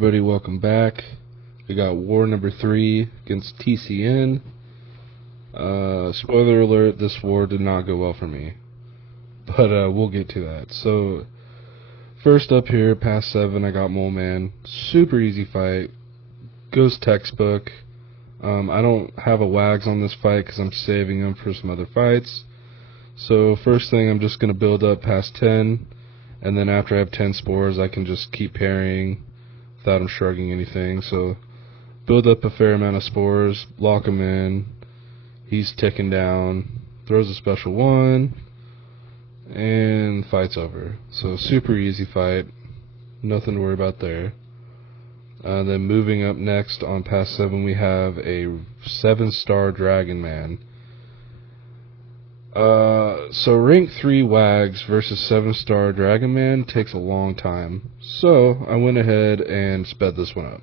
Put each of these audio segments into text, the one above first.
everybody, welcome back. We got war number 3 against TCN. Spoiler alert, this war did not go well for me. But we'll get to that. So, first up here, past 7, I got Moleman. Super easy fight. Goes textbook. I don't have a wags on this fight because I'm saving them for some other fights. So, first thing, I'm just going to build up past 10. And then after I have 10 spores, I can just keep parrying without him shrugging anything. So, build up a fair amount of spores, lock him in. He's ticking down, throws a special 1, and fight's over. So, super easy fight. Nothing to worry about there. Then moving up next on past 7, we have a 7-star Dragon Man. So rank 3 Wags versus 7-star Dragon Man takes a long time. So I went ahead and sped this one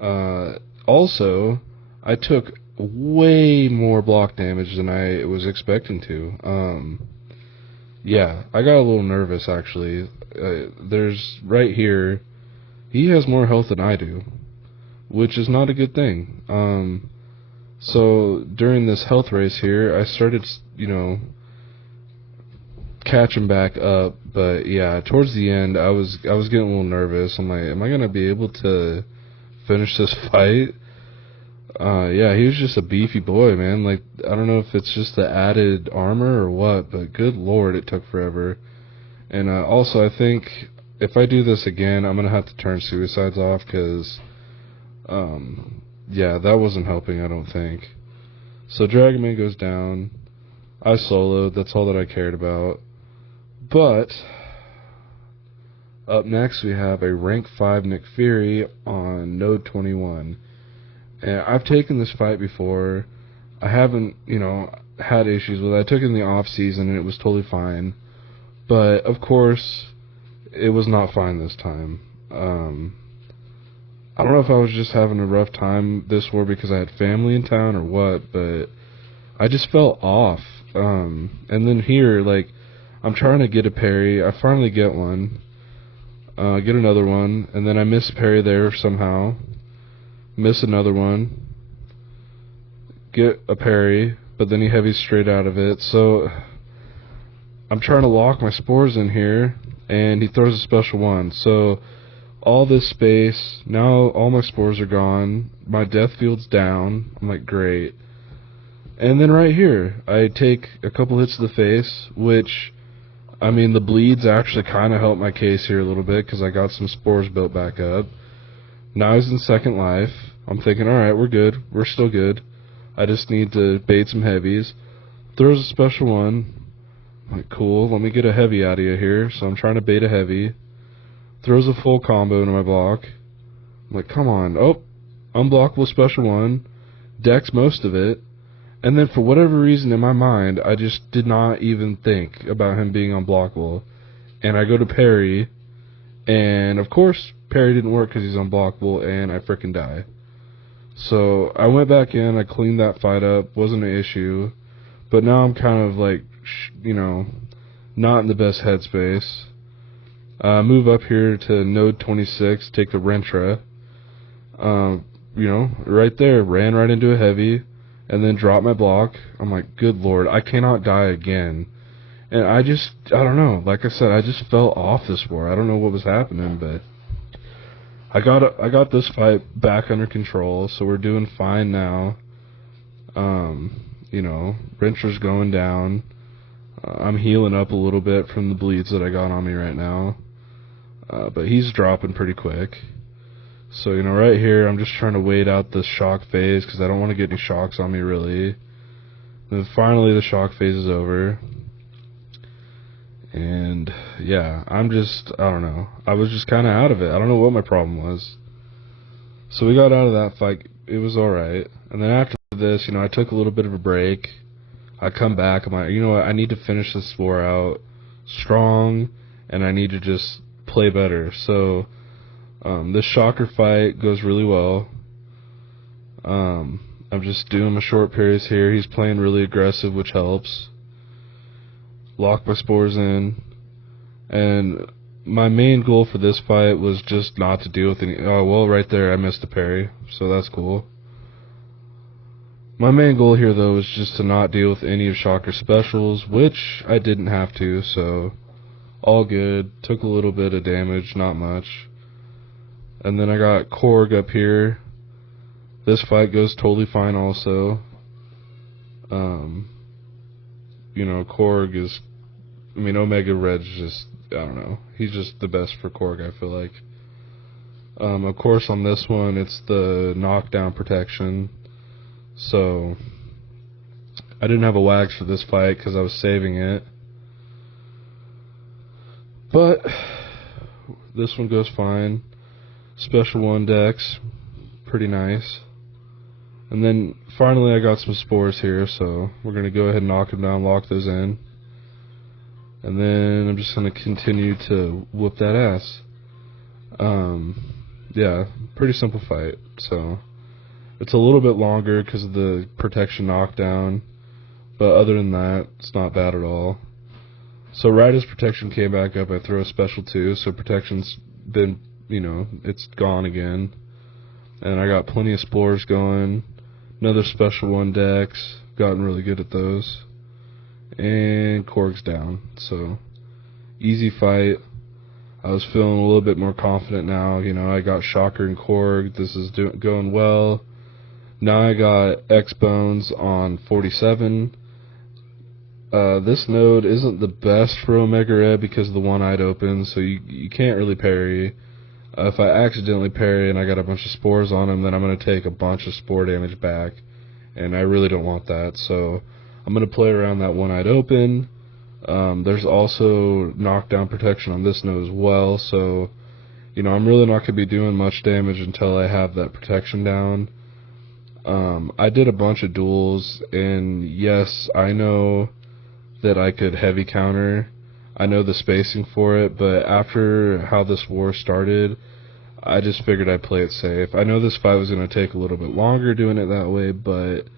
up. Also, I took way more block damage than I was expecting to. Yeah, I got a little nervous actually. There's right here, he has more health than I do, which is not a good thing. So during this health race here, I started, catching back up. But yeah, towards the end, I was getting a little nervous. I'm like, am I gonna be able to finish this fight? Yeah, he was just a beefy boy, man. Like, I don't know if it's just the added armor or what, but good lord, it took forever. And also, I think if I do this again, I'm gonna have to turn suicides off because, yeah, that wasn't helping, I don't think. So Dragon Man goes down. I soloed, that's all that I cared about. But up next we have a rank 5 Nick Fury on node 21. And I've taken this fight before. I haven't, had issues with it. I took it in the off season and it was totally fine. But of course, it was not fine this time. I don't know if I was just having a rough time this war because I had family in town or what, but I just felt off. And then here, I'm trying to get a parry. I finally get one. Get another one, and then I miss a parry there somehow. Miss another one. Get a parry, but then he heavies straight out of it. So I'm trying to lock my spores in here, and he throws a special 1. So all this space, now all my spores are gone, my death field's down. I'm like, great. And then right here, I take a couple hits to the face, which, the bleeds actually kind of helped my case here a little bit, because I got some spores built back up. Now he's in second life. I'm thinking, alright, we're good, we're still good. I just need to bait some heavies. Throws a special 1. I'm like, cool, let me get a heavy out of you here, so I'm trying to bait a heavy. Throws a full combo into my block. I'm like, come on. Oh, unblockable special 1. Decks most of it. And then for whatever reason in my mind, I just did not even think about him being unblockable. And I go to parry. And of course, parry didn't work because he's unblockable and I frickin' die. So I went back in, I cleaned that fight up. Wasn't an issue. But now I'm kind of not in the best headspace. Move up here to node 26, take the Rentra. Right there, ran right into a heavy, and then dropped my block. I'm like, good lord, I cannot die again. And I don't know, like I said, I just fell off this war. I don't know what was happening, but I got this fight back under control, so we're doing fine now. Rentra's going down. I'm healing up a little bit from the bleeds that I got on me right now. But he's dropping pretty quick. So, right here, I'm just trying to wait out this shock phase, because I don't want to get any shocks on me, really. Then finally, the shock phase is over. And, yeah, I don't know. I was just kind of out of it. I don't know what my problem was. So we got out of that fight. It was alright. And then after this, I took a little bit of a break. I come back. I'm like, you know what? I need to finish this war out strong, and I need to just play better. So this shocker fight goes really well. I'm just doing my short periods here. He's playing really aggressive, which helps. Lock my spores in, and my main goal for this fight was just not to deal with any. Oh, well, right there, I missed a parry, so that's cool. My main goal here, though, is just to not deal with any of Shocker's specials, which I didn't have to, so all good. Took a little bit of damage, not much. And then I got Korg up here. This fight goes totally fine also. You know, Korg is... I mean, Omega Red's just... I don't know. He's just the best for Korg, I feel like. Of course, on this one, it's the knockdown protection. So, I didn't have a Wags for this fight because I was saving it. But, this one goes fine. Special 1 Dex. Pretty nice. And then, finally, I got some spores here, so we're going to go ahead and knock them down, lock those in. And then I'm just going to continue to whoop that ass. Yeah, pretty simple fight. So, it's a little bit longer because of the protection knockdown. But other than that, it's not bad at all. So right as protection came back up, I throw a special 2. So protection's been, you know, it's gone again. And I got plenty of spores going. Another special 1 Dex. Gotten really good at those. And Korg's down. So, easy fight. I was feeling a little bit more confident now. You know, I got Shocker and Korg. This is going well. Now I got X-Bones on 47. This node isn't the best for Omega Red because of the one-eyed open, so you can't really parry. If I accidentally parry and I got a bunch of spores on him, then I'm going to take a bunch of spore damage back, and I really don't want that. So I'm going to play around that one-eyed open. There's also knockdown protection on this node as well, so you know I'm really not going to be doing much damage until I have that protection down. I did a bunch of duels, and yes, I know that I could heavy counter. I know the spacing for it, but after how this war started, I just figured I'd play it safe. I know this fight was going to take a little bit longer doing it that way, but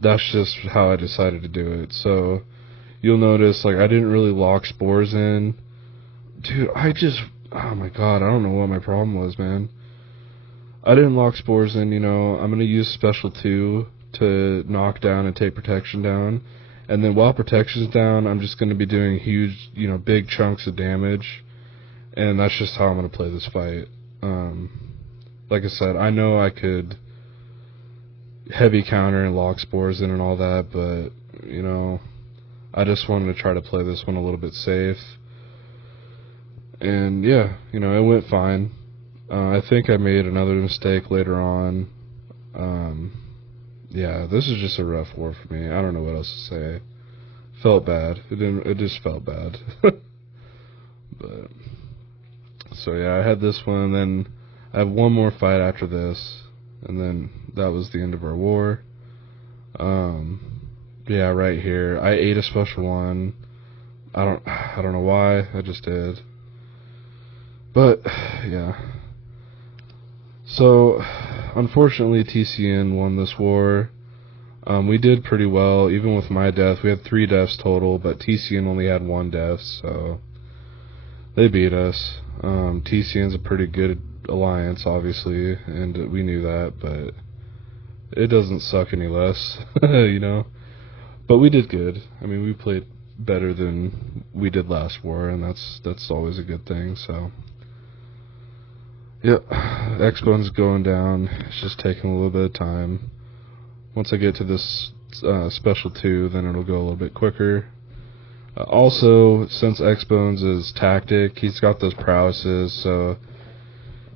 that's just how I decided to do it. So you'll notice, like, I didn't really lock spores in. Dude, oh my god, I don't know what my problem was, man. I didn't lock spores in, you know. I'm going to use special 2 to knock down and take protection down. And then while protection's down, I'm just going to be doing huge, you know, big chunks of damage. And that's just how I'm going to play this fight. Like I said, I know I could heavy counter and lock spores in and all that, but, you know, I just wanted to try to play this one a little bit safe. And, yeah, you know, it went fine. I think I made another mistake later on. Yeah, this is just a rough war for me. I don't know what else to say. Felt bad. It just felt bad. But so yeah, I had this one, and then I have one more fight after this, and then that was the end of our war. Yeah, right here. I ate a special 1. I don't know why. I just did. But yeah. So, unfortunately, TCN won this war. We did pretty well, even with my death. We had 3 deaths total, but TCN only had 1 death, so they beat us. TCN's a pretty good alliance, obviously, and we knew that, but it doesn't suck any less, you know. But we did good. I mean, we played better than we did last war, and that's always a good thing, so... Yep, X-Bone's going down. It's just taking a little bit of time. Once I get to this special 2, then it'll go a little bit quicker. Also, since X-Bone's is tactic, he's got those prowesses, so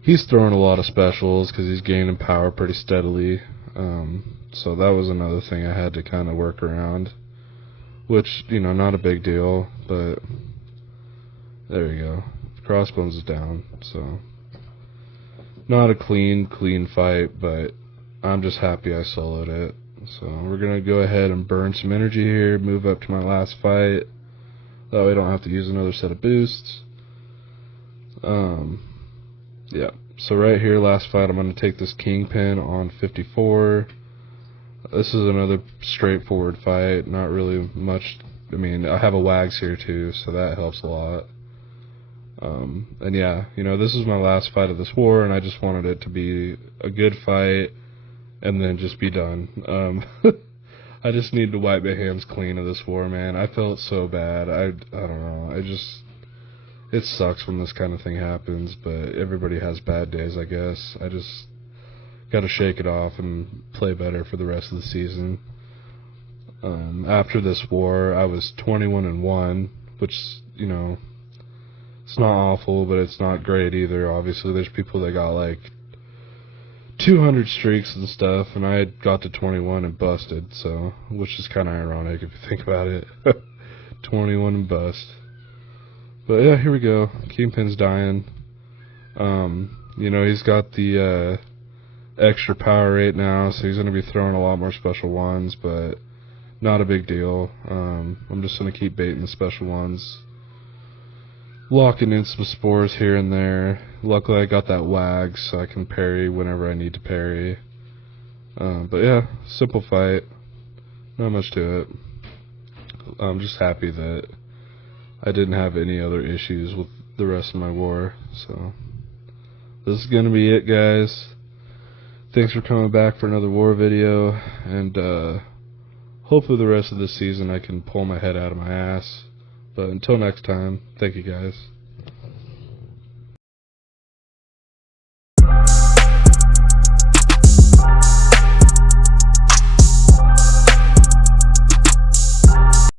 he's throwing a lot of specials because he's gaining power pretty steadily. So that was another thing I had to kind of work around, which, you know, not a big deal, but there you go. Crossbones is down, so... Not a clean fight, but I'm just happy I soloed it. So we're going to go ahead and burn some energy here, move up to my last fight. That way I don't have to use another set of boosts. Yeah, so right here, last fight, I'm going to take this Kingpin on 54. This is another straightforward fight, not really much. I mean, I have a Wags here too, so that helps a lot. And yeah, you know, this is my last fight of this war, and I just wanted it to be a good fight and then just be done. I just need to wipe my hands clean of this war, man. I felt so bad. I don't know. It sucks when this kind of thing happens, but everybody has bad days, I guess. I just got to shake it off and play better for the rest of the season. After this war, I was 21-1, which, you know, it's not awful, but it's not great either. Obviously, there's people that got like 200 streaks and stuff, and I got to 21 and busted, so, which is kind of ironic if you think about it. 21 and bust. But yeah, here we go. Kingpin's dying. You know, he's got the extra power rate now, so he's going to be throwing a lot more special ones, but not a big deal. I'm just going to keep baiting the special ones, locking in some spores here and there. Luckily I got that wag, so I can parry whenever I need to parry. But yeah, simple fight. Not much to it. I'm just happy that I didn't have any other issues with the rest of my war. So this is going to be it, guys. Thanks for coming back for another war video, and hopefully the rest of this season I can pull my head out of my ass. But until next time, thank you guys.